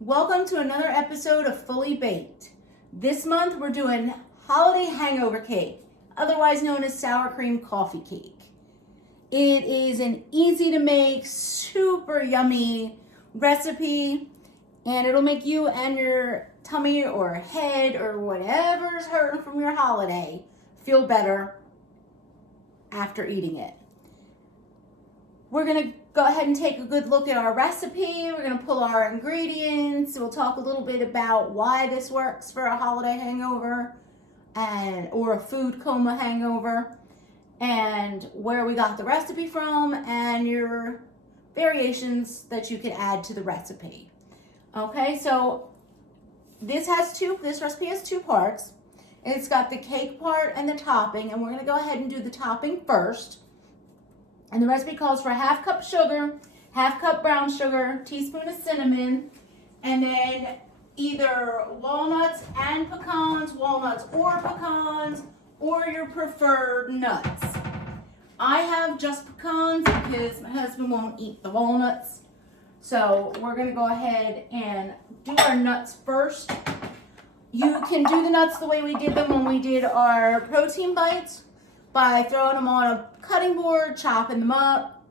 Welcome to another episode of Fully Baked. This month we're doing holiday hangover cake, otherwise known as sour cream coffee cake. It is an easy to make, super yummy recipe, and it'll make you and your tummy or head or whatever's hurting from your holiday feel better after eating it. We're going to go ahead and take a good look at our recipe. We're going to pull our ingredients. We'll talk a little bit about why this works for a holiday hangover or a food coma hangover, and where we got the recipe from and your variations that you could add to the recipe. Okay, so this recipe has two parts. It's got the cake part and the topping, and we're going to go ahead and do the topping first. And the recipe calls for a half cup sugar, half cup brown sugar, teaspoon of cinnamon, and then either walnuts and pecans, walnuts or pecans, or your preferred nuts. I have just pecans because my husband won't eat the walnuts. So we're going to go ahead and do our nuts first. You can do the nuts the way we did them when we did our protein bites, by throwing them on a cutting board, chopping them up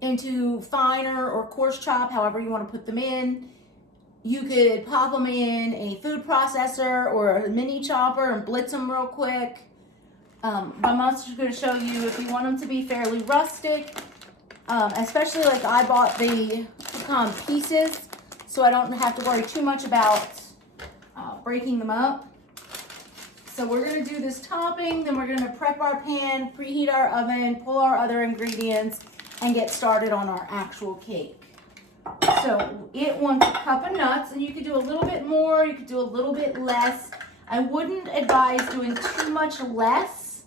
into finer or coarse chop, however you want to put them in. You could pop them in a food processor or a mini chopper and blitz them real quick. My mom's just going to show you if you want them to be fairly rustic, especially like I bought the pecan pieces, so I don't have to worry too much about breaking them up. So we're going to do this topping, then we're going to prep our pan, preheat our oven, pull our other ingredients, and get started on our actual cake. So it wants a cup of nuts, and you could do a little bit more, you could do a little bit less. I wouldn't advise doing too much less,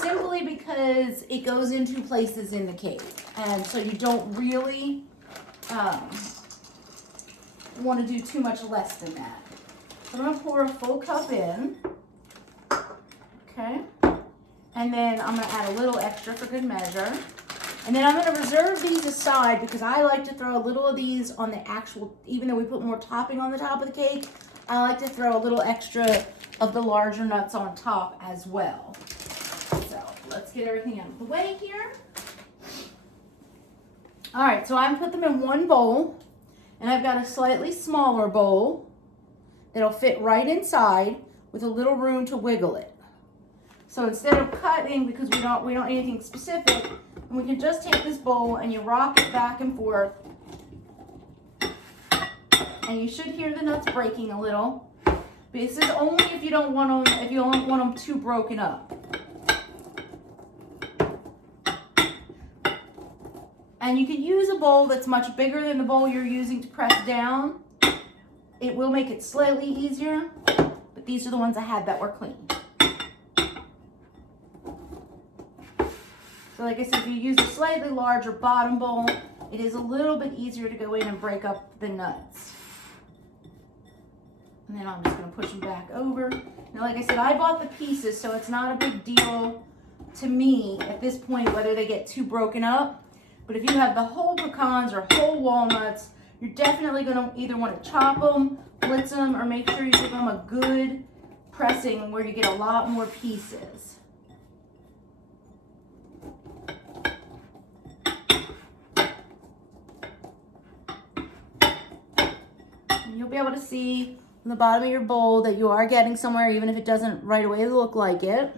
simply because it goes into places in the cake. And so you don't really want to do too much less than that. So I'm going to pour a full cup in. Okay, and then I'm going to add a little extra for good measure. And then I'm going to reserve these aside because I like to throw a little of these on the actual, even though we put more topping on the top of the cake, I like to throw a little extra of the larger nuts on top as well. So let's get everything out of the way here. All right, so I've put them in one bowl, and I've got a slightly smaller bowl that'll fit right inside with a little room to wiggle it. So instead of cutting, because we don't need anything specific, we can just take this bowl and you rock it back and forth. And you should hear the nuts breaking a little. But this is only if you don't want them, if you don't want them too broken up. And you can use a bowl that's much bigger than the bowl you're using to press down. It will make it slightly easier, but these are the ones I had that were clean. So like I said, if you use a slightly larger bottom bowl, it is a little bit easier to go in and break up the nuts. And then I'm just going to push them back over. Now, like I said, I bought the pieces, so it's not a big deal to me at this point whether they get too broken up. But if you have the whole pecans or whole walnuts, you're definitely going to either want to chop them, blitz them, or make sure you give them a good pressing where you get a lot more pieces. You'll be able to see on the bottom of your bowl that you are getting somewhere, even if it doesn't right away look like it.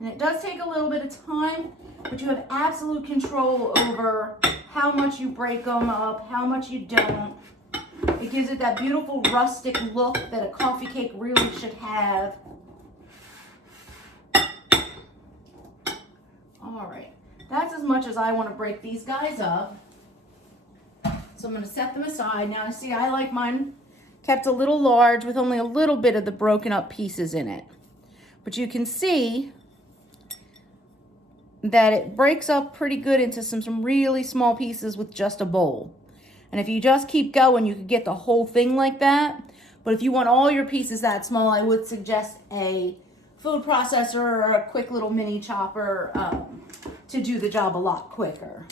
And it does take a little bit of time, but you have absolute control over how much you break them up, how much you don't. It gives it that beautiful rustic look that a coffee cake really should have. All right, that's as much as I want to break these guys up. So I'm going to set them aside. Now, see, I like mine kept a little large with only a little bit of the broken up pieces in it. But you can see that it breaks up pretty good into some really small pieces with just a bowl. And if you just keep going, you could get the whole thing like that. But if you want all your pieces that small, I would suggest a food processor or a quick little mini chopper to do the job a lot quicker.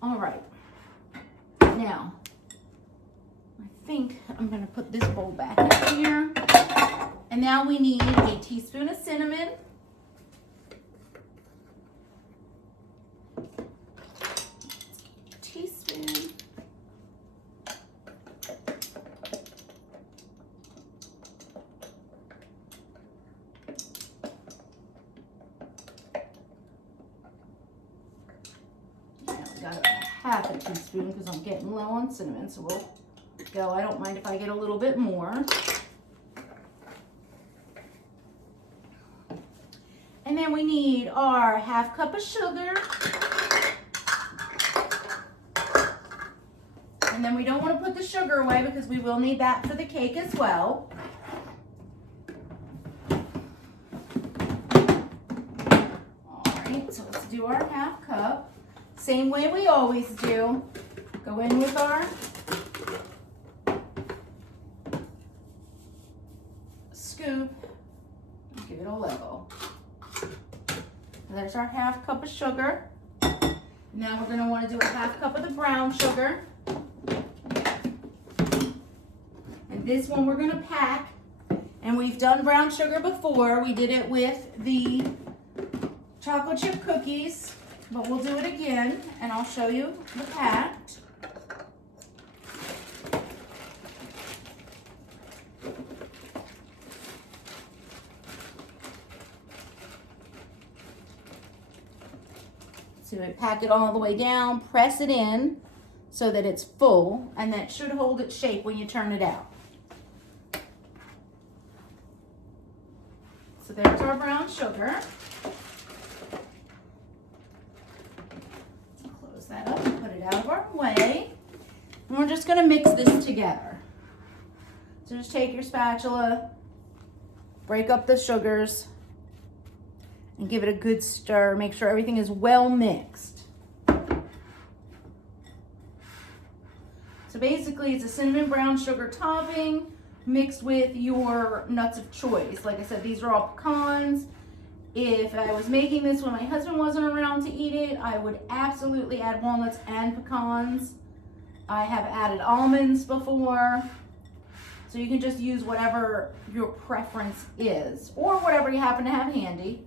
All right. Now, I think I'm going to put this bowl back in here. And now we need a teaspoon of cinnamon. Teaspoon. Got a half a teaspoon because I'm getting low on cinnamon, so we'll go. I don't mind if I get a little bit more. And then we need our half cup of sugar. And then we don't want to put the sugar away because we will need that for the cake as well. All right, so let's do our half cup. Same way we always do. Go in with our scoop and give it a level. There's our half cup of sugar. Now we're going to want to do a half cup of the brown sugar. And this one we're going to pack. And we've done brown sugar before. We did it with the chocolate chip cookies. But we'll do it again, and I'll show you the packed. So we pack it all the way down, press it in so that it's full, and that should hold its shape when you turn it out. So there's our brown sugar. That up and put it out of our way. And we're just going to mix this together. So just take your spatula, break up the sugars, and give it a good stir. Make sure everything is well mixed. So basically it's a cinnamon brown sugar topping mixed with your nuts of choice. Like I said, these are all pecans. If I was making this when my husband wasn't around to eat it, I would absolutely add walnuts and pecans. I have added almonds before. So you can just use whatever your preference is or whatever you happen to have handy.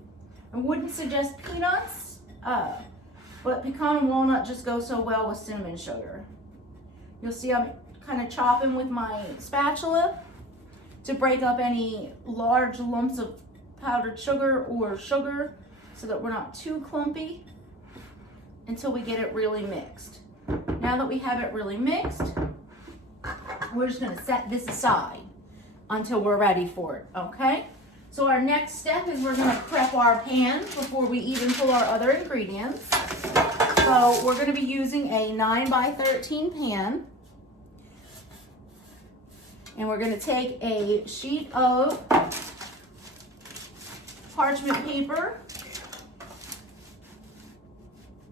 I wouldn't suggest peanuts, but pecan and walnut just go so well with cinnamon sugar. You'll see I'm kind of chopping with my spatula to break up any large lumps of powdered sugar or sugar so that we're not too clumpy until we get it really mixed. Now that we have it really mixed, we're just going to set this aside until we're ready for it, okay? So our next step is we're going to prep our pan before we even pull our other ingredients. So we're going to be using a 9x13 pan. And we're going to take a sheet of parchment paper,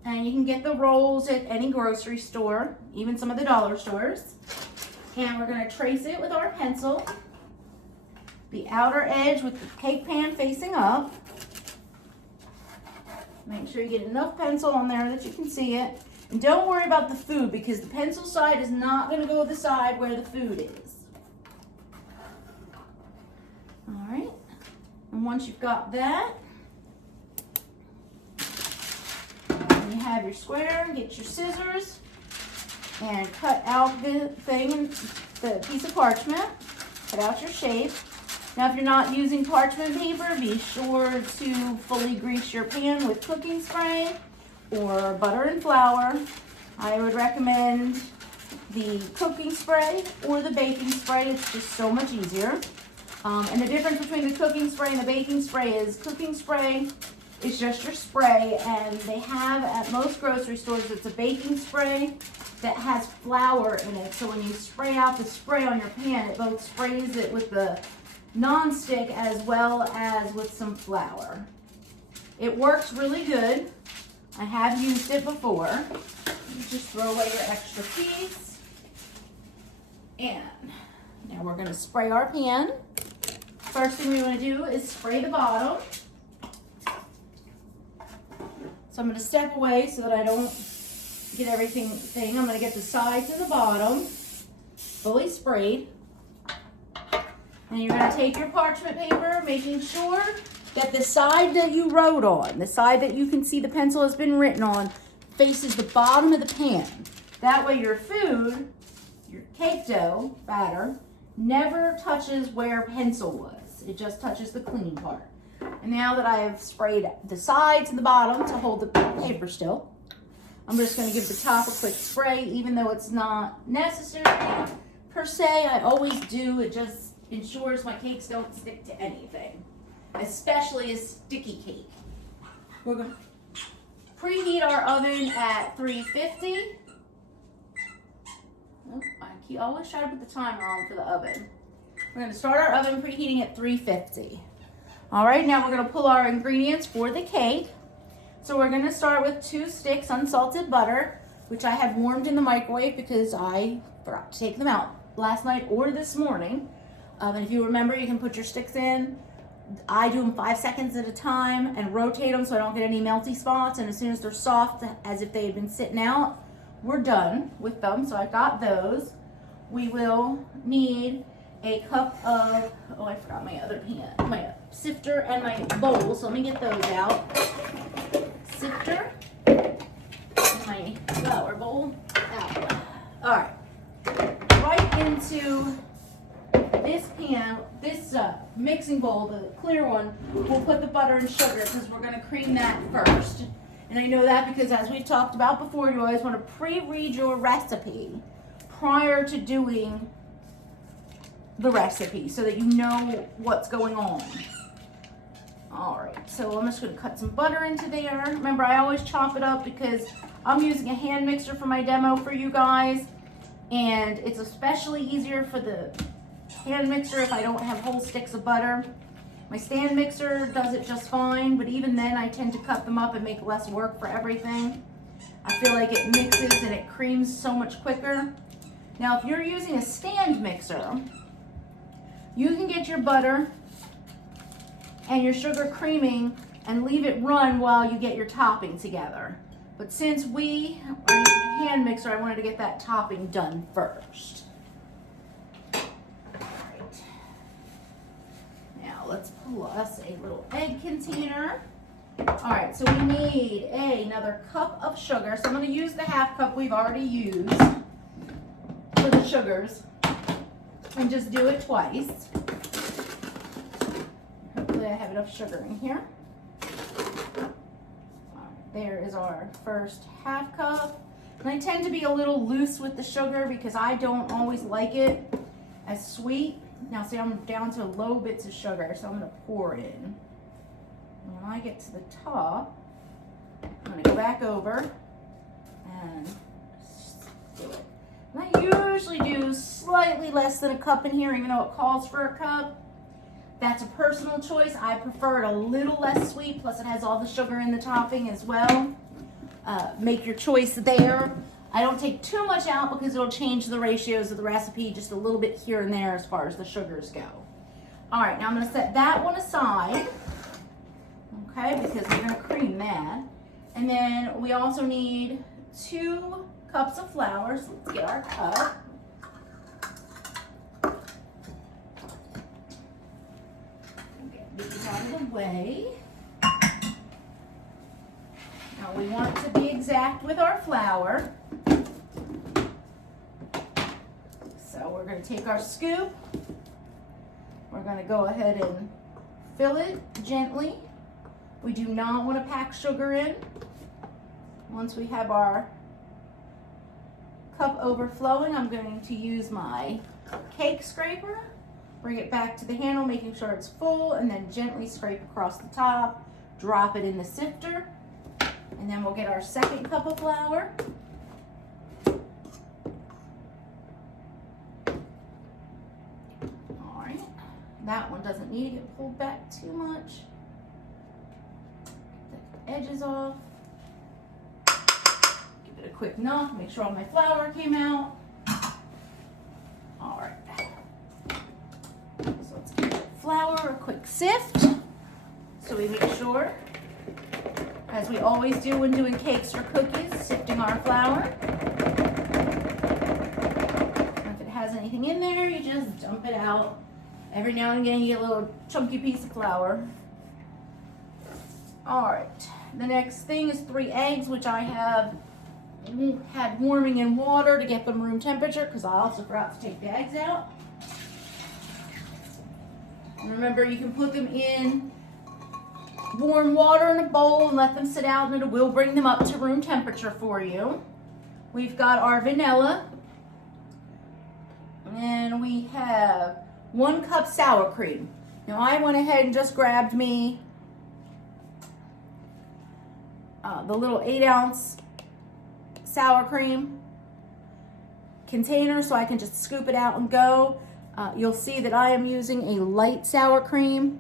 and you can get the rolls at any grocery store, even some of the dollar stores. And we're going to trace it with our pencil, the outer edge with the cake pan facing up. Make sure you get enough pencil on there that you can see it. And don't worry about the food because the pencil side is not going to go the side where the food is. All right. And once you've got that, you have your square, get your scissors, and cut out the thing, the piece of parchment. Cut out your shape. Now, if you're not using parchment paper, be sure to fully grease your pan with cooking spray or butter and flour. I would recommend the cooking spray or the baking spray. It's just so much easier. And the difference between the cooking spray and the baking spray is cooking spray is just your spray, and they have at most grocery stores, it's a baking spray that has flour in it. So when you spray out the spray on your pan, it both sprays it with the non-stick as well as with some flour. It works really good. I have used it before. You just throw away your extra piece. And now we're going to spray our pan. First thing we want to do is spray the bottom. So I'm going to step away so that I don't get everything. I'm going to get the sides and the bottom fully sprayed. And you're going to take your parchment paper, making sure that the side that you wrote on, the side that you can see the pencil has been written on, faces the bottom of the pan. That way your food, your cake dough batter, never touches where pencil was. It just touches the clean part. And now that I have sprayed the sides and the bottom to hold the paper still, I'm just going to give the top a quick spray, even though it's not necessary per se. I always do. It just ensures my cakes don't stick to anything, especially a sticky cake. We're going to preheat our oven at 350. Oh, I always try to put the timer on for the oven. We're going to start our oven preheating at 350. All right, now we're going to pull our ingredients for the cake. So we're going to start with 2 sticks unsalted butter, which I have warmed in the microwave because I forgot to take them out last night or this morning. And if you remember, you can put your sticks in. I do them 5 seconds at a time and rotate them so I don't get any melty spots. And as soon as they're soft, as if they had been sitting out, we're done with them. So I've got those. We will need a cup of, oh, I forgot my other pan, my sifter and my bowl. So let me get those out. Sifter and my flour bowl out. All right, right into this pan, this mixing bowl, the clear one, we'll put the butter and sugar because we're going to cream that first. And I know that because, as we've talked about before, you always want to pre-read your recipe prior to doing the recipe so that you know what's going on. All right, so I'm just going to cut some butter into there. Remember, I always chop it up because I'm using a hand mixer for my demo for you guys, and it's especially easier for the hand mixer if I don't have whole sticks of butter. My stand mixer does it just fine, but even then I tend to cut them up and make less work for everything. I feel like it mixes and it creams so much quicker. Now, if you're using a stand mixer, you can get your butter and your sugar creaming and leave it run while you get your topping together. But since we are using a hand mixer, I wanted to get that topping done first. Let's pull us a little egg container. All right, so we need another cup of sugar. So I'm going to use the half cup we've already used for the sugars and just do it twice. Hopefully I have enough sugar in here. All right, there is our first half cup. And I tend to be a little loose with the sugar because I don't always like it as sweet. Now see, I'm down to low bits of sugar, so I'm going to pour it in. And when I get to the top, I'm going to go back over and do it. And I usually do slightly less than a cup in here, even though it calls for a cup. That's a personal choice. I prefer it a little less sweet, plus it has all the sugar in the topping as well. Make your choice there. I don't take too much out because it'll change the ratios of the recipe just a little bit here and there as far as the sugars go. All right, now I'm going to set that one aside, okay, because we're going to cream that. And then we also need 2 cups of flour, so let's get our cup. Get these out of the way. Now we want to be exact with our flour. So we're going to take our scoop. We're going to go ahead and fill it gently. We do not want to pack sugar in. Once we have our cup overflowing, I'm going to use my cake scraper. Bring it back to the handle, making sure it's full, and then gently scrape across the top. Drop it in the sifter. And then we'll get our second cup of flour. All right, that one doesn't need to get pulled back too much. Get the edges off. Give it a quick knock, make sure all my flour came out. All right, so let's give the flour a quick sift so we make sure As we always do when doing cakes or cookies, sifting our flour. If it has anything in there, you just dump it out. Every now and again, you get a little chunky piece of flour. All right, the next thing is 3 eggs, which I have had warming in water to get them room temperature because I also forgot to take the eggs out. And remember, you can put them in warm water in a bowl and let them sit out, and it will bring them up to room temperature for you. We've got our vanilla, and we have 1 cup sour cream. Now I went ahead and just grabbed me the little 8-ounce sour cream container so I can just scoop it out and go. You'll see that I am using a light sour cream.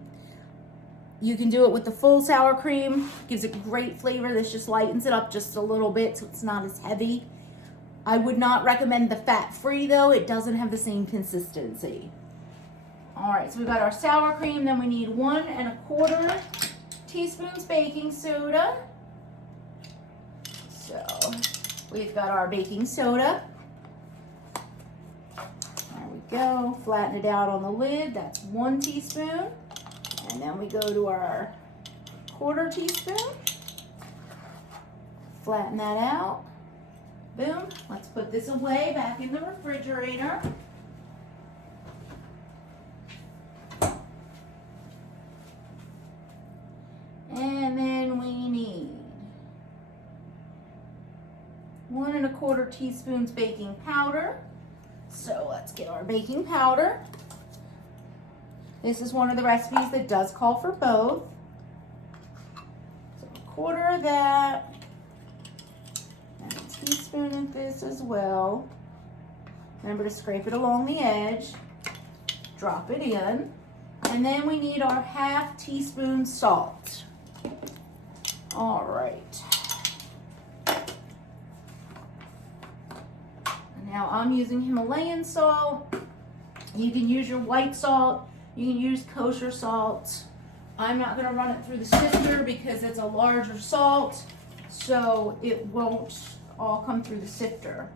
You can do it with the full sour cream. Gives it great flavor. This just lightens it up just a little bit so it's not as heavy. I would not recommend the fat-free though. It doesn't have the same consistency. All right, so we've got our sour cream. Then we need 1 1/4 teaspoons baking soda. So we've got our baking soda. There we go. Flatten it out on the lid. That's 1 teaspoon. And then we go to our 1/4 teaspoon. Flatten that out. Boom. Let's put this away back in the refrigerator. And then we need 1 1/4 teaspoons baking powder. So let's get our baking powder. This is one of the recipes that does call for both. So 1/4 of that. And a teaspoon of this as well. Remember to scrape it along the edge. Drop it in. And then we need our 1/2 teaspoon salt. All right. Now I'm using Himalayan salt. You can use your white salt. You can use kosher salt. I'm not going to run it through the sifter because it's a larger salt, so it won't all come through the sifter.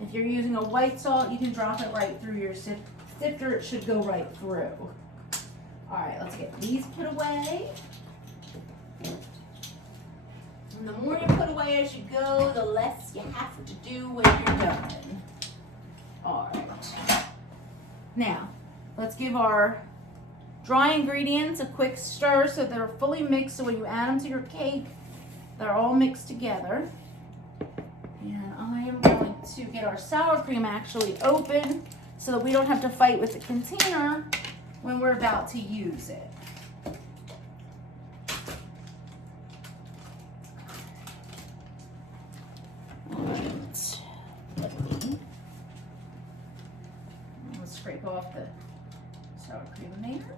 If you're using a white salt, you can drop it right through your sifter. It should go right through. All right, let's get these put away. And the more you put away as you go, the less you have to do when you're done. All right. Now, let's give our dry ingredients a quick stir so they're fully mixed, so when you add them to your cake, they're all mixed together. And I am going to get our sour cream actually open so that we don't have to fight with the container when we're about to use it. Scrape off the sour cream there.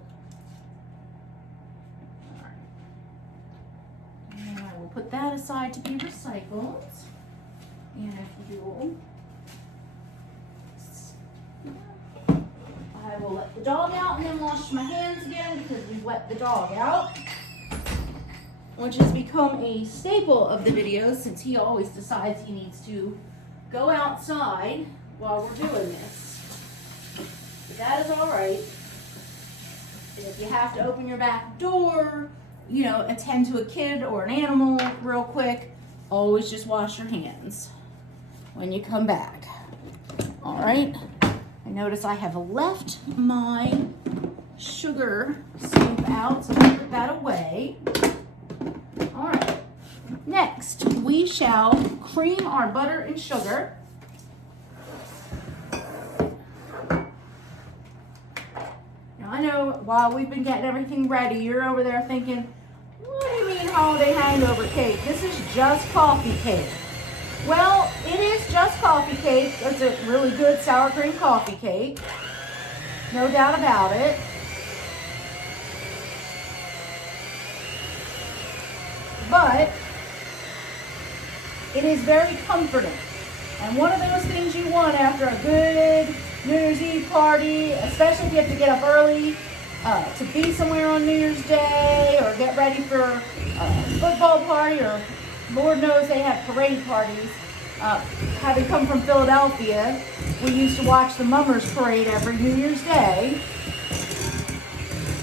All right. And I will put that aside to be recycled. And if you I will let the dog out and then wash my hands again because we wet the dog out, which has become a staple of the videos since he always decides he needs to go outside while we're doing this. But that is all right. And if you have to open your back door, you know, attend to a kid or an animal real quick, always just wash your hands when you come back. All right. I notice I have left my sugar scoop out, so I'll put that away. All right. Next, we shall cream our butter and sugar. I know while we've been getting everything ready, you're over there thinking, what do you mean holiday hangover cake? This is just coffee cake. Well, it is just coffee cake. It's a really good sour cream coffee cake. No doubt about it. But it is very comforting. And one of those things you want after a good New Year's Eve party, especially if you have to get up early to be somewhere on New Year's Day or get ready for a football party, or Lord knows they have parade parties. Having come from Philadelphia, we used to watch the Mummers Parade every New Year's Day.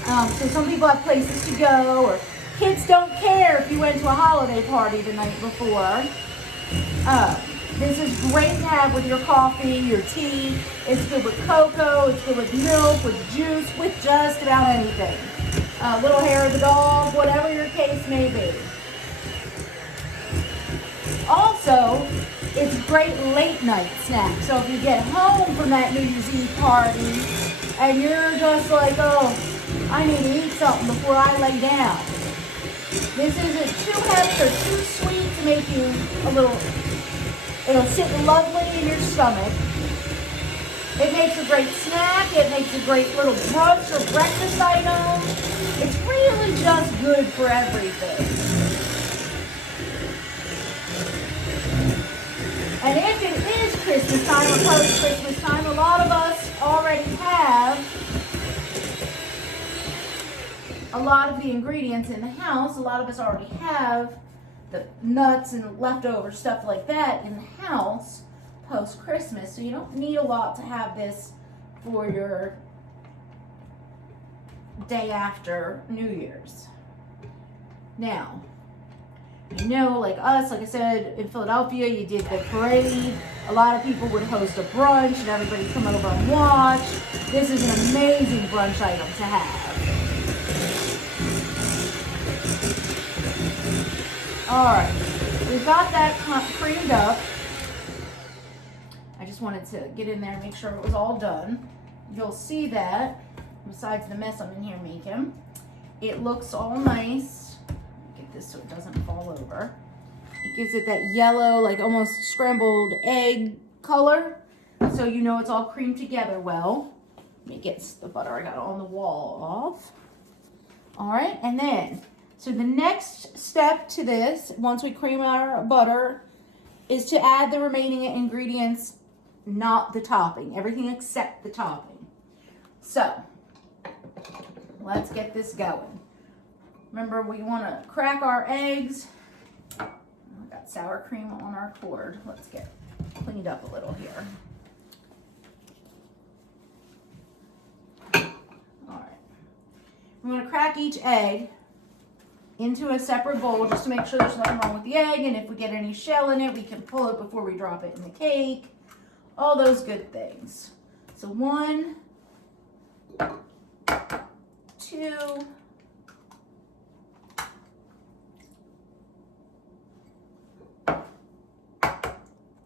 So some people have places to go, or kids don't care if you went to a holiday party the night before. This is great to have with your coffee, your tea. It's good with cocoa, it's good with milk, with juice, with just about anything. Little hair of the dog, whatever your case may be. Also, it's a great late night snack. So if you get home from that New Year's Eve party and you're just like, oh, I need to eat something before I lay down. This isn't too heavy or too sweet to make you a little, it'll sit lovely in your stomach. It makes a great snack. It makes a great little brunch or breakfast item. It's really just good for everything. And if it is Christmas time or post-Christmas time, a lot of us already have a lot of the ingredients in the house. A lot of us already have the nuts and leftover stuff like that in the house post-Christmas. So you don't need a lot to have this for your day after New Year's. Now, you know, like us, like I said, in Philadelphia, you did the parade. A lot of people would host a brunch and everybody come over and watch. This is an amazing brunch item to have. All right, we've got that creamed up. I just wanted to get in there and make sure it was all done. You'll see that, besides the mess I'm in here making, it looks all nice. Get this so it doesn't fall over. It gives it that yellow, like almost scrambled egg color, so you know it's all creamed together well. Let me get the butter I got on the wall off. All right, and then, so the next step to this, once we cream our butter, is to add the remaining ingredients, not the topping, everything except the topping. So, let's get this going. Remember, we want to crack our eggs. I got sour cream on our cord. Let's get cleaned up a little here. All right. We want to crack each egg into a separate bowl just to make sure there's nothing wrong with the egg, and if we get any shell in it, we can pull it before we drop it in the cake. All those good things. So 1, 2,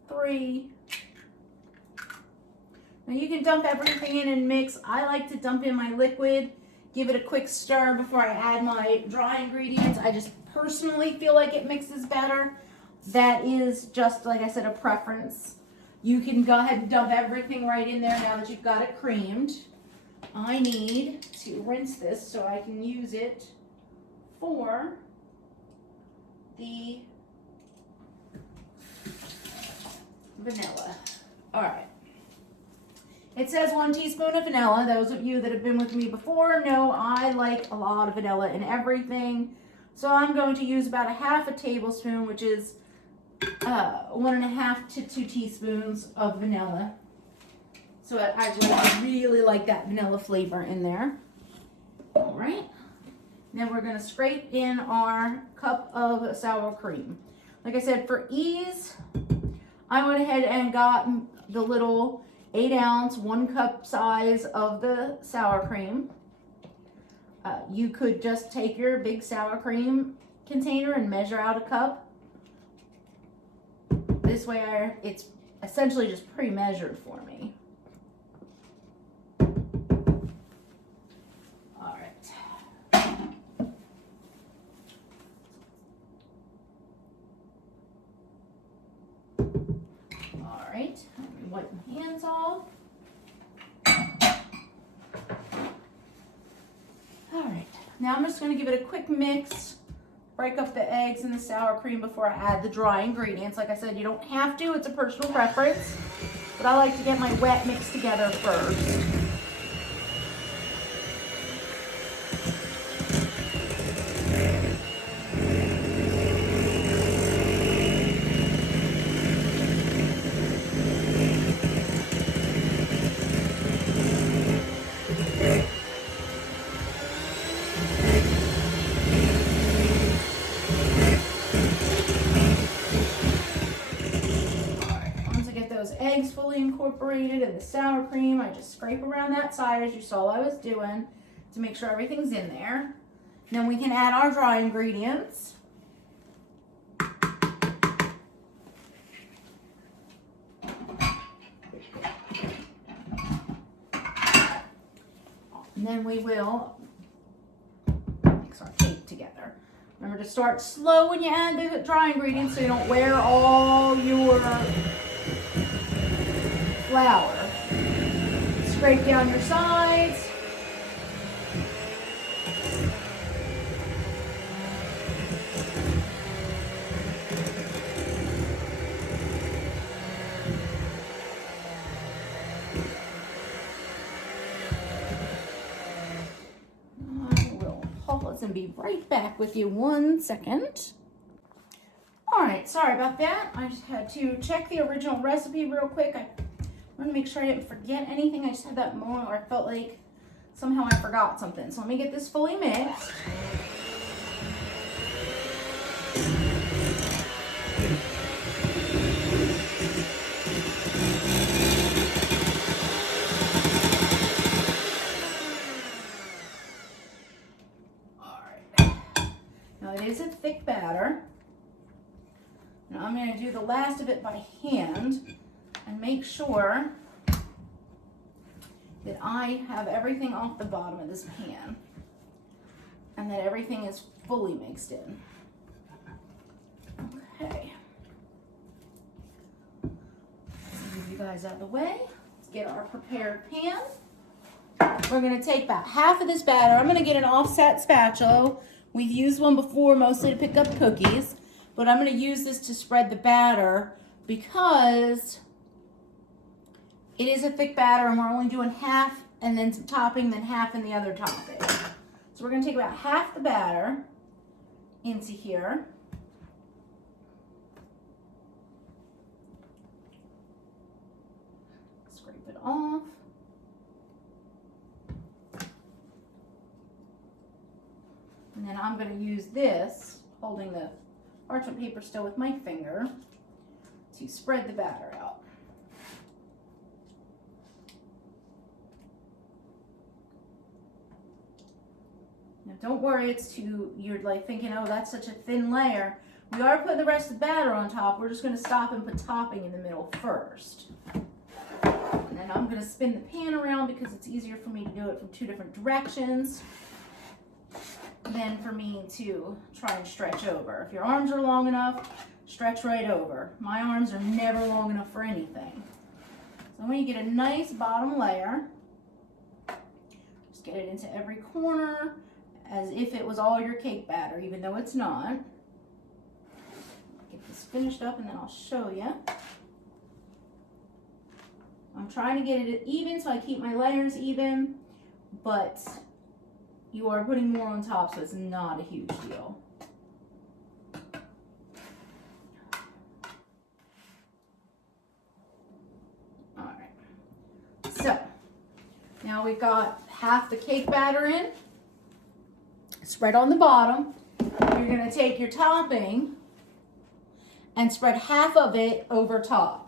3. Now you can dump everything in and mix. I like to dump in my liquid, give it a quick stir before I add my dry ingredients. I just personally feel like it mixes better. That is just, like I said, a preference. You can go ahead and dump everything right in there now that you've got it creamed. I need to rinse this so I can use it for the vanilla. All right. It says 1 teaspoon of vanilla. Those of you that have been with me before know I like a lot of vanilla in everything. So I'm going to use about 1/2 tablespoon, which is 1.5 to 2 teaspoons of vanilla. So I really like that vanilla flavor in there. All right. Then we're going to scrape in our cup of sour cream. Like I said, for ease, I went ahead and got the little 8-ounce, 1 cup size of the sour cream. You could just take your big sour cream container and measure out a cup. This way it's essentially just pre-measured for me. All right. All right, let me wipe my hands off. All right, now I'm just going to give it a quick mix. Break up the eggs and the sour cream before I add the dry ingredients. Like I said, you don't have to, it's a personal preference, but I like to get my wet mix together first. egg's fully incorporated and the sour cream, I just scrape around that side as you saw I was doing to make sure everything's in there. Then we can add our dry ingredients. And then we will mix our cake together. Remember to start slow when you add the dry ingredients so you don't wear all your flour. Scrape down your sides. And be right back with you 1 second. All right, sorry about that. I just had to check the original recipe real quick. I want to make sure I didn't forget anything. I just had that moment where I felt like somehow I forgot something. So let me get this fully mixed. It is a thick batter. Now I'm going to do the last of it by hand and make sure that I have everything off the bottom of this pan and that everything is fully mixed in. Okay. Let's move you guys out of the way. Let's get our prepared pan. We're going to take about half of this batter. I'm going to get an offset spatula. We've used one before mostly to pick up cookies, but I'm going to use this to spread the batter because it is a thick batter and we're only doing half and then some topping, then half in the other topping. So we're going to take about half the batter into here. Scrape it off. And then I'm going to use this, holding the parchment paper still with my finger, to spread the batter out. Now don't worry, you're like thinking, oh, that's such a thin layer. We are putting the rest of the batter on top. We're just going to stop and put topping in the middle first. And then I'm going to spin the pan around because it's easier for me to do it from 2 different directions than for me to try and stretch over. If your arms are long enough, stretch right over. My arms are never long enough for anything. So when you get a nice bottom layer, just get it into every corner as if it was all your cake batter, even though it's not. Get this finished up and then I'll show you. I'm trying to get it even so I keep my layers even, but you are putting more on top, so it's not a huge deal. All right. So now we've got half the cake batter in. Spread on the bottom. You're going to take your topping and spread half of it over top.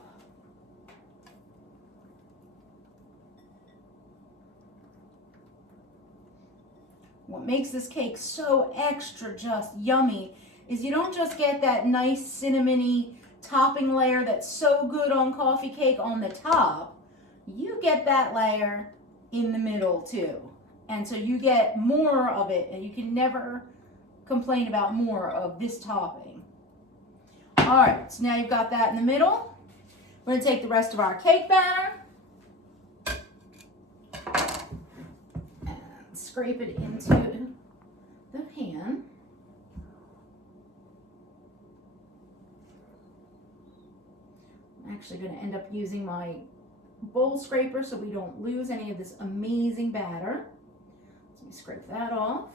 What makes this cake so extra just yummy is you don't just get that nice cinnamony topping layer that's so good on coffee cake on the top. You get that layer in the middle too. And so you get more of it, and you can never complain about more of this topping. All right, so now you've got that in the middle. We're gonna take the rest of our cake batter and scrape it into the pan. I'm actually gonna end up using my bowl scraper so we don't lose any of this amazing batter. So we scrape that off.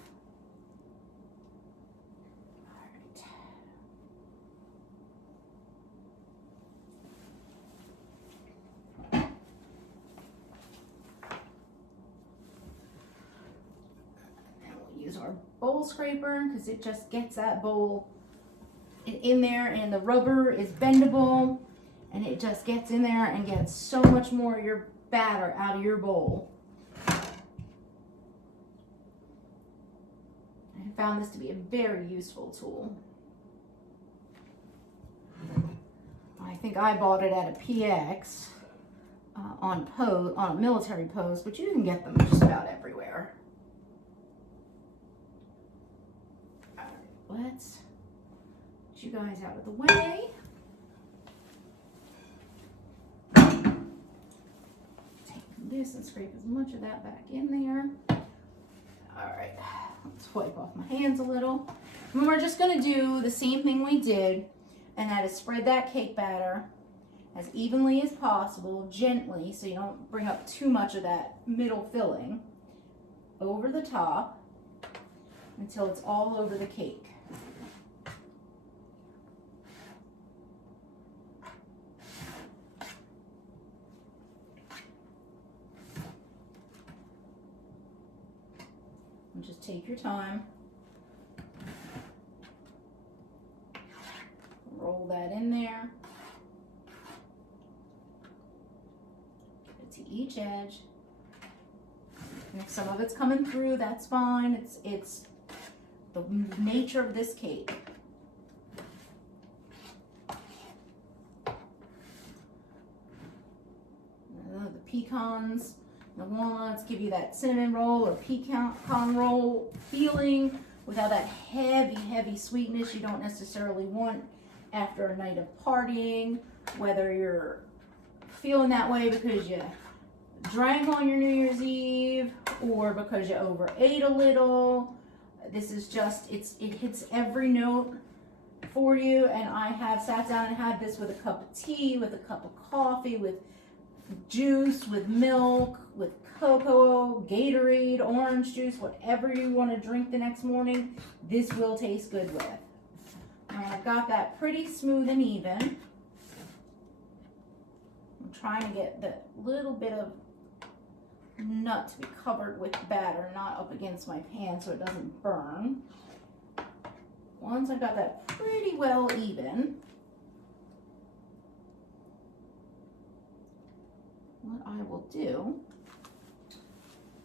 Use our bowl scraper because it just gets that bowl in there, and the rubber is bendable and it just gets in there and gets so much more of your batter out of your bowl. I found this to be a very useful tool. I think I bought it at a PX on a military post, but you can get them just about everywhere. All right, let's get you guys out of the way. Take this and scrape as much of that back in there. All right, let's wipe off my hands a little. And we're just gonna do the same thing we did, and that is spread that cake batter as evenly as possible, gently, so you don't bring up too much of that middle filling, over the top until it's all over the cake. And just take your time. Roll that in there. To each edge. And if some of it's coming through, that's fine. It's the nature of this cake. The pecans, the walnuts give you that cinnamon roll or pecan roll feeling without that heavy sweetness you don't necessarily want after a night of partying, whether you're feeling that way because you drank on your New Year's Eve or because you overate a little. This is just, it hits every note for you. And I have sat down and had this with a cup of tea, with a cup of coffee, with juice, with milk, with cocoa, Gatorade, orange juice, whatever you want to drink the next morning, this will taste good with. And I've got that pretty smooth and even. I'm trying to get the little bit of nut to be covered with batter, not up against my pan so it doesn't burn. Once I've got that pretty well even, what I will do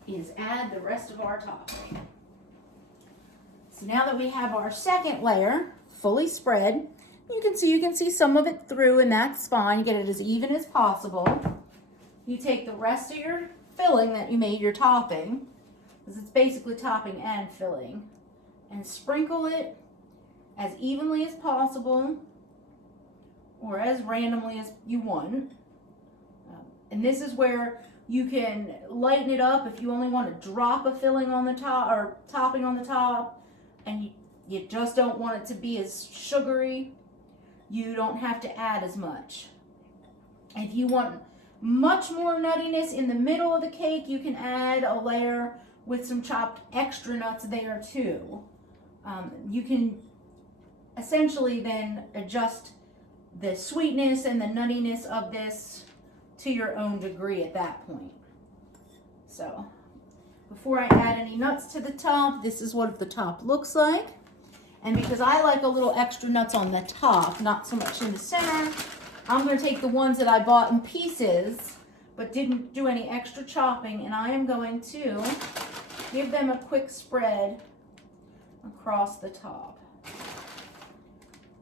is add the rest of our topping. So now that we have our second layer fully spread, you can see some of it through, and that's fine. Get it as even as possible. You take the rest of your filling that you made your topping, because it's basically topping and filling, and sprinkle it as evenly as possible or as randomly as you want. And this is where you can lighten it up if you only want to drop a filling on the top or topping on the top, and you just don't want it to be as sugary. You don't have to add as much. If you want much more nuttiness in the middle of the cake, you can add a layer with some chopped extra nuts there too. You can essentially then adjust the sweetness and the nuttiness of this to your own degree at that point. So before I add any nuts to the top, this is what the top looks like. And because I like a little extra nuts on the top, not so much in the center, I'm going to take the ones that I bought in pieces but didn't do any extra chopping, and I am going to give them a quick spread across the top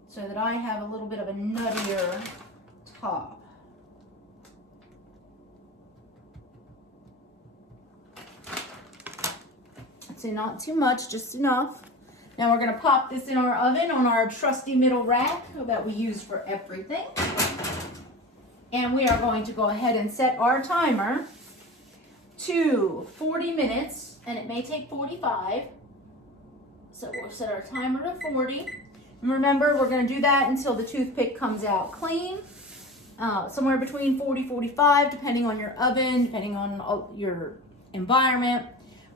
so that I have a little bit of a nuttier top. So not too much, just enough. Now we're going to pop this in our oven on our trusty middle rack that we use for everything. And we are going to go ahead and set our timer to 40 minutes, and it may take 45. So we'll set our timer to 40. And remember, we're going to do that until the toothpick comes out clean. Somewhere between 40-45, depending on your oven, depending on your environment.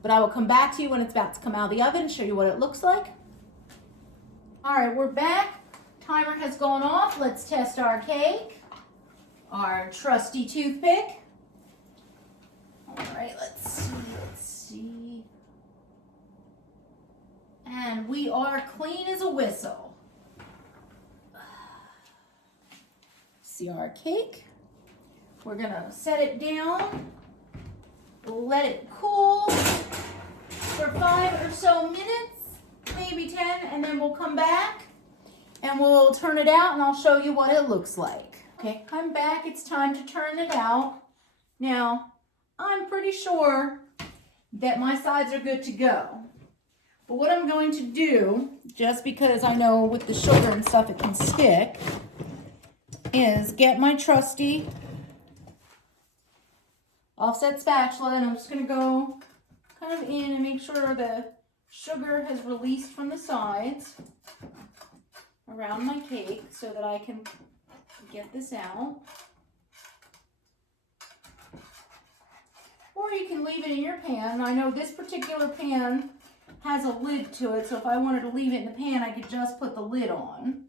But I will come back to you when it's about to come out of the oven, show you what it looks like. All right, we're back. Timer has gone off. Let's test our cake. Our trusty toothpick. All right, let's see. And we are clean as a whistle. See our cake. We're gonna set it down, let it cool for 5 or so minutes, maybe 10, and then we'll come back and we'll turn it out and I'll show you what it looks like. Okay, I'm back. It's time to turn it out. Now, I'm pretty sure that my sides are good to go. But what I'm going to do, just because I know with the sugar and stuff it can stick, is get my trusty offset spatula, and I'm just going to go kind of in and make sure the sugar has released from the sides around my cake so that I can get this out. Or you can leave it in your pan. I know this particular pan has a lid to it, so if I wanted to leave it in the pan, I could just put the lid on.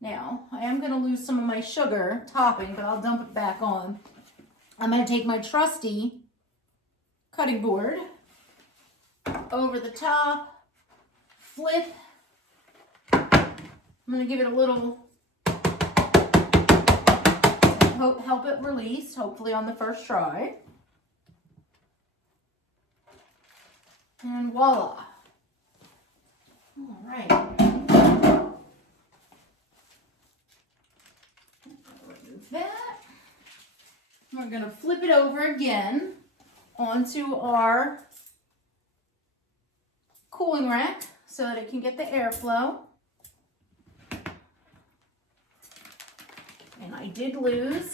Now, I am going to lose some of my sugar topping, but I'll dump it back on. I'm going to take my trusty cutting board over the top, flip. I'm going to give it a little, help it release, hopefully on the first try. And voila. All right. Remove that. We're going to flip it over again onto our cooling rack so that it can get the airflow. And I did lose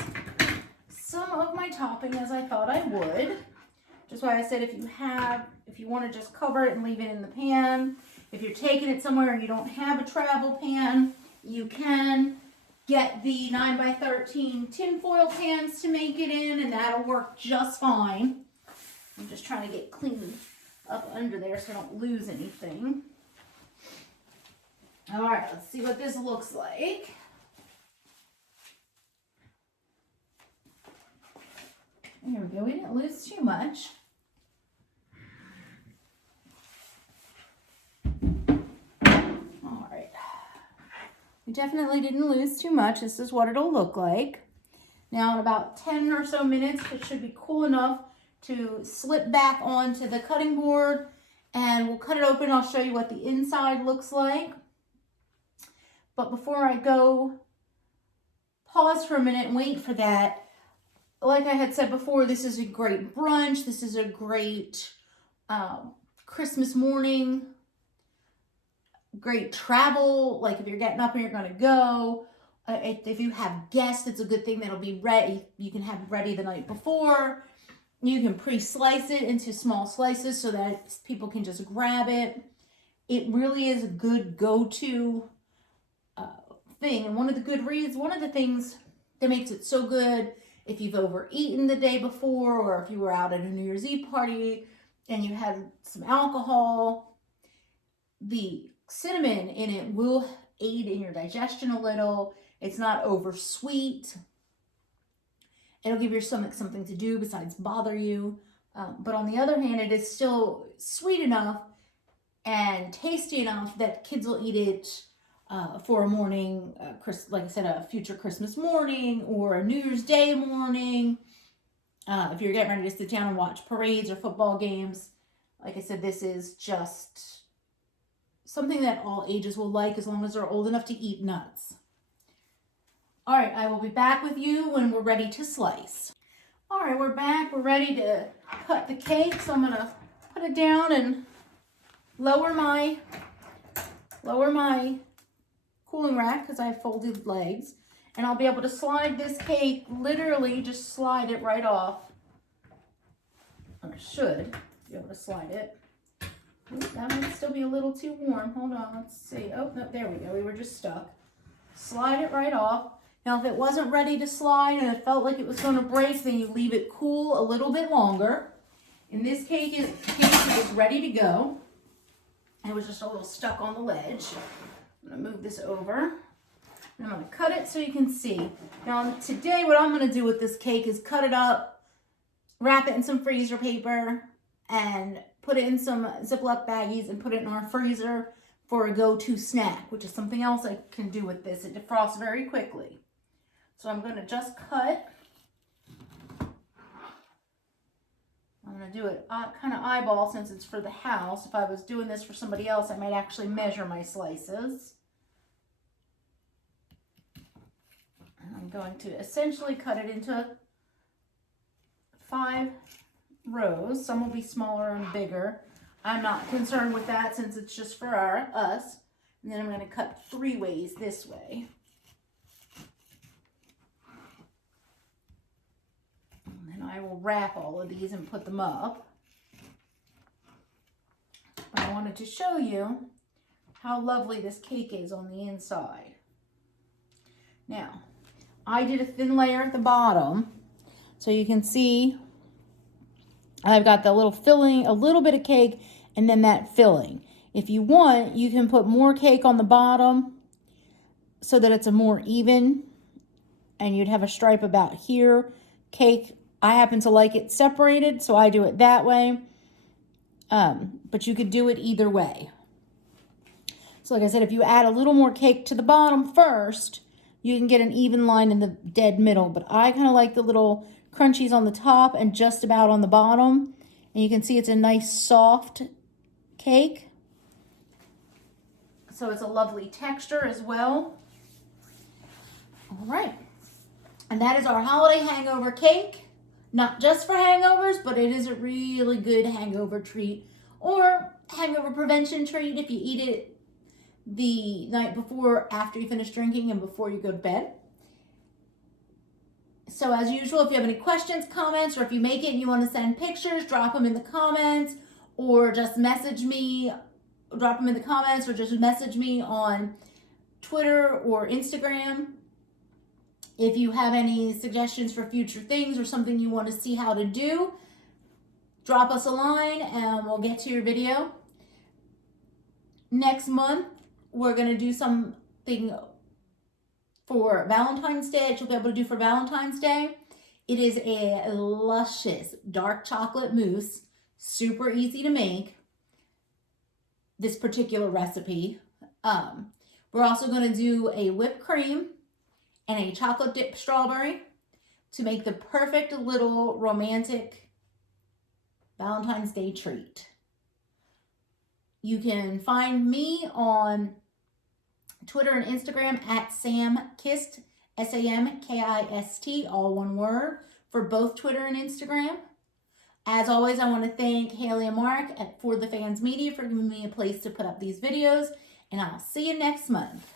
some of my topping as I thought I would. Just why I said if you want to just cover it and leave it in the pan. If you're taking it somewhere and you don't have a travel pan, you can get the 9x13 tinfoil pans to make it in, and that'll work just fine. I'm just trying to get clean up under there so I don't lose anything. All right, let's see what this looks like. There we go. We didn't lose too much. All right. We definitely didn't lose too much. This is what it'll look like. Now in about 10 or so minutes, it should be cool enough to slip back onto the cutting board, and we'll cut it open. I'll show you what the inside looks like. But before I go, pause for a minute and wait for that. Like I had said before, this is a great brunch. This is a great Christmas morning. Great travel. Like if you're getting up and you're going to go. If you have guests, it's a good thing that'll be ready. You can have it ready the night before. You can pre-slice it into small slices so that people can just grab it. It really is a good go-to thing. And one of the things that makes it so good, if you've overeaten the day before, or if you were out at a New Year's Eve party and you had some alcohol, the cinnamon in it will aid in your digestion a little. It's not over sweet. It'll give your stomach something to do besides bother you. But on the other hand, it is still sweet enough and tasty enough that kids will eat it for a morning, like I said, a future Christmas morning or a New Year's Day morning. If you're getting ready to sit down and watch parades or football games, like I said, this is just something that all ages will like as long as they're old enough to eat nuts. All right, I will be back with you when we're ready to slice. All right, we're back. We're ready to cut the cake. So I'm going to put it down and lower my cooling rack because I have folded legs. And I'll be able to slide this cake, literally just slide it right off. Or should be able to slide it. Ooh, that might still be a little too warm. Hold on, let's see. Oh, no, there we go. We were just stuck. Slide it right off. Now, if it wasn't ready to slide and it felt like it was going to break, then you leave it cool a little bit longer. In this case, it is ready to go. It was just a little stuck on the ledge. I'm going to move this over. And I'm going to cut it so you can see. Now, today, what I'm going to do with this cake is cut it up, wrap it in some freezer paper, and put it in some Ziploc baggies and put it in our freezer for a go-to snack, which is something else I can do with this. It defrosts very quickly. So I'm going to just cut. I'm going to do it kind of eyeball since it's for the house. If I was doing this for somebody else, I might actually measure my slices. And I'm going to essentially cut it into 5 rows. Some will be smaller and bigger. I'm not concerned with that since it's just for us. And then I'm going to cut 3 ways this way. And then I will wrap all of these and put them up. I wanted to show you how lovely this cake is on the inside. Now, I did a thin layer at the bottom, so you can see I've got the little filling, a little bit of cake, and then that filling. If you want, you can put more cake on the bottom so that it's a more even, and you'd have a stripe about here. Cake, I happen to like it separated, so I do it that way. But you could do it either way. So like I said, if you add a little more cake to the bottom first, you can get an even line in the dead middle. But I kind of like the little crunchies on the top and just about on the bottom. And you can see it's a nice soft cake. So it's a lovely texture as well. All right. And that is our holiday hangover cake. Not just for hangovers, but it is a really good hangover treat or hangover prevention treat if you eat it the night before, after you finish drinking and before you go to bed. So as usual, if you have any questions, comments, or if you make it and you want to send pictures, drop them in the comments or just message me, drop them in the comments or just message me on Twitter or Instagram. If you have any suggestions for future things or something you want to see how to do, drop us a line and we'll get to your video. Next month, we're going to do something for Valentine's Day that you'll be able to do for Valentine's Day. It is a luscious dark chocolate mousse, super easy to make, this particular recipe. We're also going to do a whipped cream and a chocolate dip strawberry to make the perfect little romantic Valentine's Day treat. You can find me on Twitter and Instagram at SamKist, SAMKIST, all one word, for both Twitter and Instagram. As always, I want to thank Haley and Mark at For the Fans Media for giving me a place to put up these videos, and I'll see you next month.